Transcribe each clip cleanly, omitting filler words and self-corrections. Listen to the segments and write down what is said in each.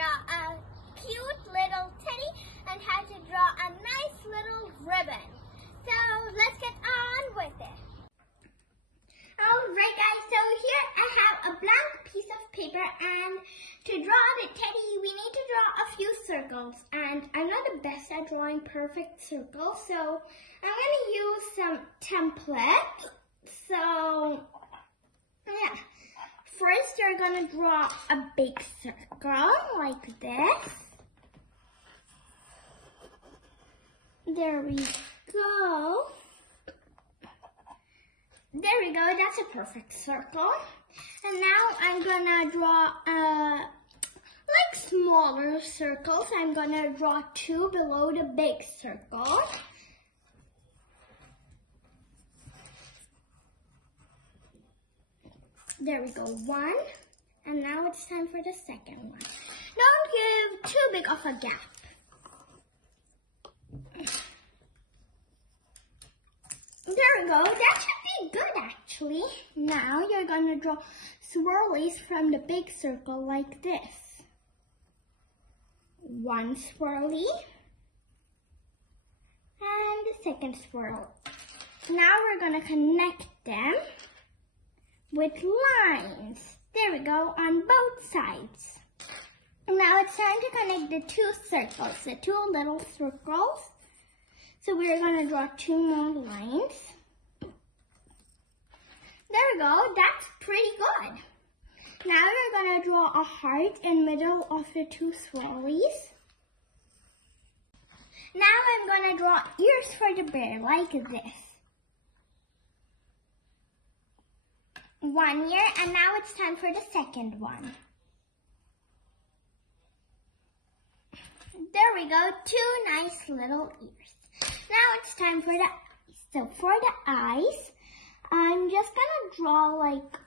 draw a cute little teddy and how to draw a nice little ribbon. So let's get on with it. Alright guys, so here I have a blank piece of paper, and to draw the teddy we need to draw a few circles, and I'm not the best at drawing perfect circles, so I'm going to use some templates. So yeah, first you're going to draw a big circle like this. There we go. There we go, that's a perfect circle. And now I'm gonna draw like smaller circles. I'm gonna draw two below the big circle. There we go, one. And now it's time for the second one. Don't give too big of a gap. There we go, that should be good actually. Now you're gonna draw swirlies from the big circle like this. One swirly and the second swirl. Now we're gonna connect them with lines. There we go, on both sides. Now it's time to connect the two circles, the two little circles. So we're going to draw two more lines. There we go, that's pretty good. Now we're going to draw a heart in the middle of the two swirlies. Now I'm going to draw ears for the bear like this. One ear, and now it's time for the second one. There we go, two nice little ears. Now it's time for the eyes. So for the eyes, I'm just gonna draw like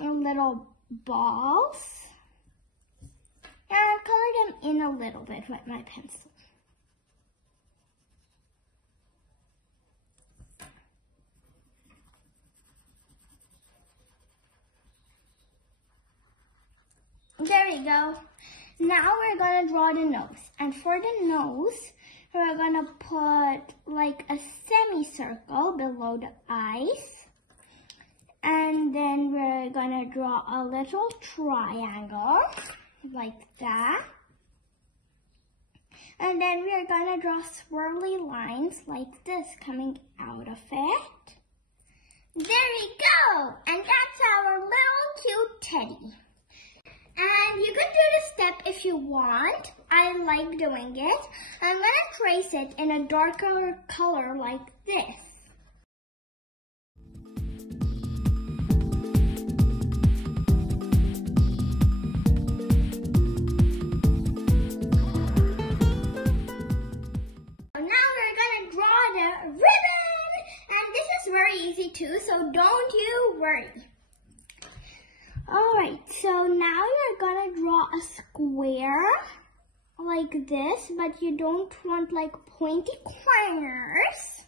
little balls and color them in a little bit with my pencil. There we go. Now we're gonna draw the nose, and for the nose, we're gonna put like a semicircle below the eyes, and then we're gonna draw a little triangle like that, and then we're gonna draw swirly lines like this coming out of it. There we go, and that's our little cute teddy. And you can do this step if you want. I like doing it. I'm going to trace it in a darker color like this. Now we're going to draw the ribbon. And this is very easy too, so don't you worry. Alright, so now you're gonna draw a square like this, but you don't want like pointy corners.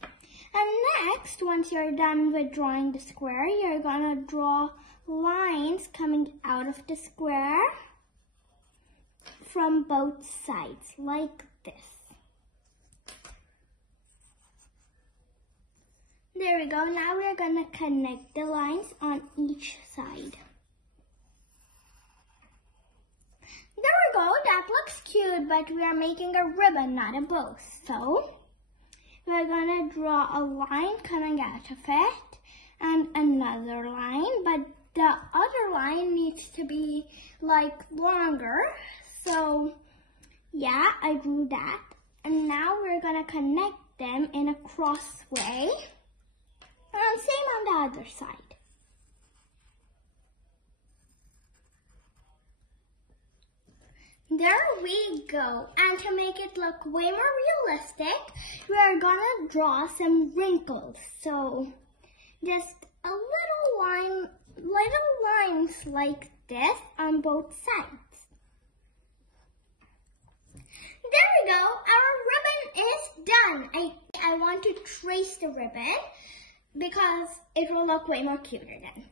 And next, once you're done with drawing the square, you're gonna draw lines coming out of the square from both sides, like this. There we go. Now we're gonna connect the lines on each side. There we go. That looks cute, but we are making a ribbon, not a bow. So we're gonna draw a line coming out of it and another line, but the other line needs to be like longer. So yeah, I drew that. And now we're gonna connect them in a cross way. And same on the other side. There we go. And to make it look way more realistic, we are gonna draw some wrinkles. So just a little lines like this on both sides. There we go. Our ribbon is done. I want to trace the ribbon, because it will look way more cuter then.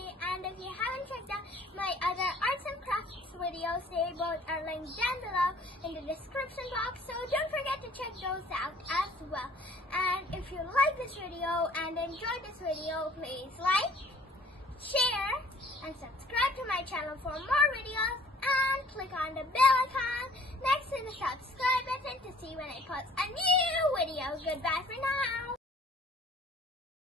me. And if you haven't checked out my other arts and crafts videos, they both are linked down below in the description box. So don't forget to check those out as well. And if you like this video and enjoyed this video, please like, share, and subscribe to my channel for more videos. And click on the bell icon next to the subscribe button to see when I post a new video. Goodbye for now.